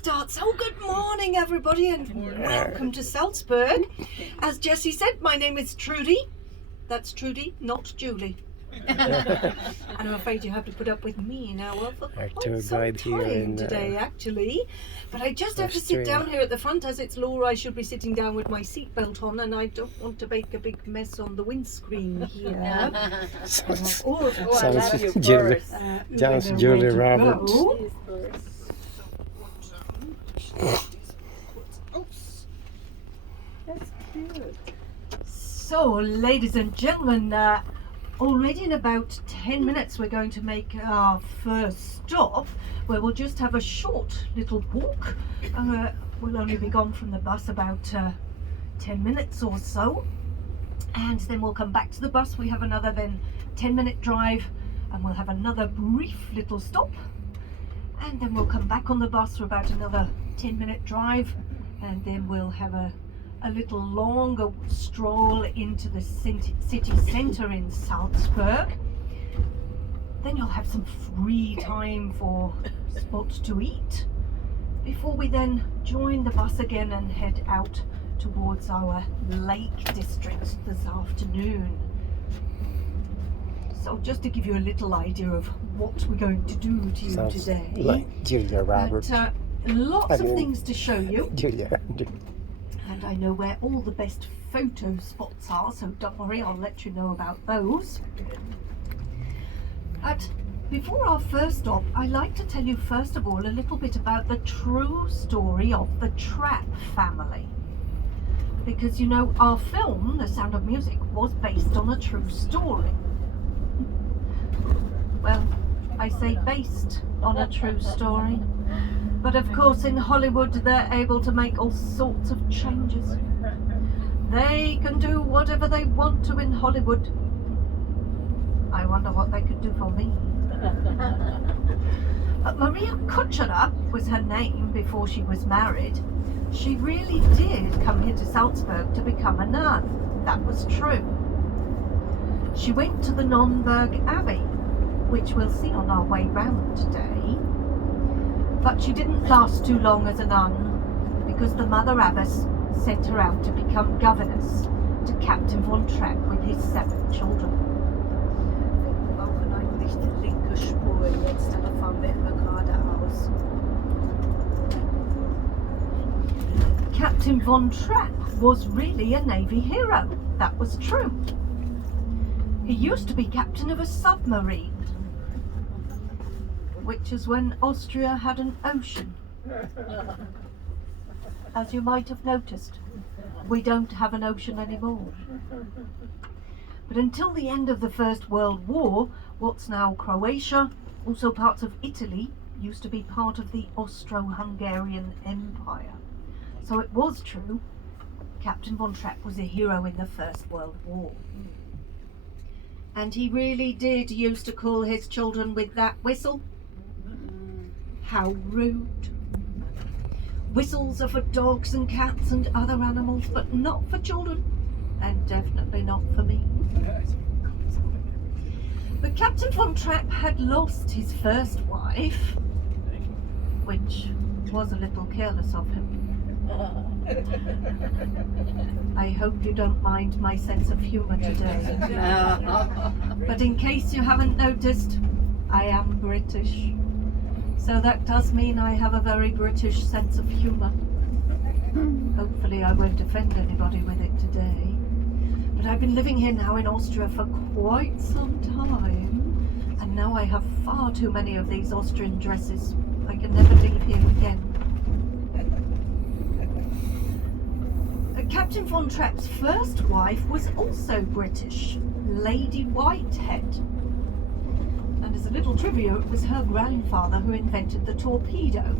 start. So good morning, everybody, and welcome to Salzburg. As Jessie said, my name is Trudy. That's Trudy, not Julie. And I'm afraid you have to put up with me now. Well, for quite some time today, actually. But I just have to sit down here at the front. As it's law, I should be sitting down with my seatbelt on, and I don't want to make a big mess on the windscreen here. Sounds Julie Roberts. That's cute. So, ladies and gentlemen, already in about 10 minutes we're going to make our first stop, where we'll just have a short little walk. We'll only be gone from the bus about 10 minutes or so, and then we'll come back to the bus. We have another then 10-minute drive, and we'll have another brief little stop, and then we'll come back on the bus for about another 10-minute drive, and then we'll have a little longer stroll into the city centre in Salzburg. Then you'll have some free time for spots to eat before we then join the bus again and head out towards our lake district this afternoon. So just to give you a little idea of what we're going to do to you today. Like Julia Roberts. Lots of things to show you. Julia. And I know where all the best photo spots are, so don't worry, I'll let you know about those. But before our first stop, I'd like to tell you first of all a little bit about the true story of the Trapp family. Because you know, our film, The Sound of Music, was based on a true story. Well, I say based on a true story. But of course in Hollywood they're able to make all sorts of changes. They can do whatever they want to in Hollywood. I wonder what they could do for me. But Maria Kuchera was her name before she was married. She really did come here to Salzburg to become a nun. That was true. She went to the Nonnberg Abbey, which we'll see on our way round today. But she didn't last too long as a nun, because the Mother Abbess sent her out to become governess to Captain von Trapp with his 7 children. Captain von Trapp was really a Navy hero. That was true. He used to be captain of a submarine, which is when Austria had an ocean. As you might have noticed, we don't have an ocean anymore. But until the end of the First World War, what's now Croatia, also parts of Italy, used to be part of the Austro-Hungarian Empire. So it was true, Captain von Trapp was a hero in the First World War. And he really did used to call his children with that whistle. How rude. Whistles are for dogs and cats and other animals, but not for children, and definitely not for me. But Captain von Trapp had lost his first wife, which was a little careless of him. I hope you don't mind my sense of humour today. But in case you haven't noticed, I am British. So that does mean I have a very British sense of humour. Hopefully I won't offend anybody with it today. But I've been living here now in Austria for quite some time, and now I have far too many of these Austrian dresses. I can never leave here again. Captain von Trapp's first wife was also British, Lady Whitehead. And as a little trivia, it was her grandfather who invented the torpedo.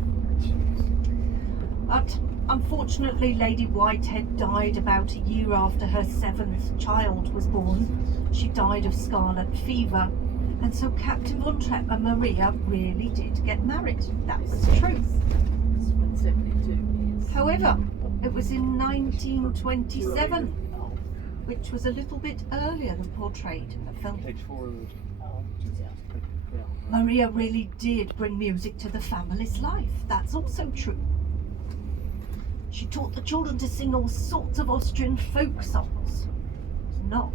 But unfortunately, Lady Whitehead died about a year after her 7th child was born. She died of scarlet fever, and so Captain von Trapp and Maria really did get married. That was true. However, it was in 1927, which was a little bit earlier than portrayed in the film. Maria really did bring music to the family's life. That's also true. She taught the children to sing all sorts of Austrian folk songs. Not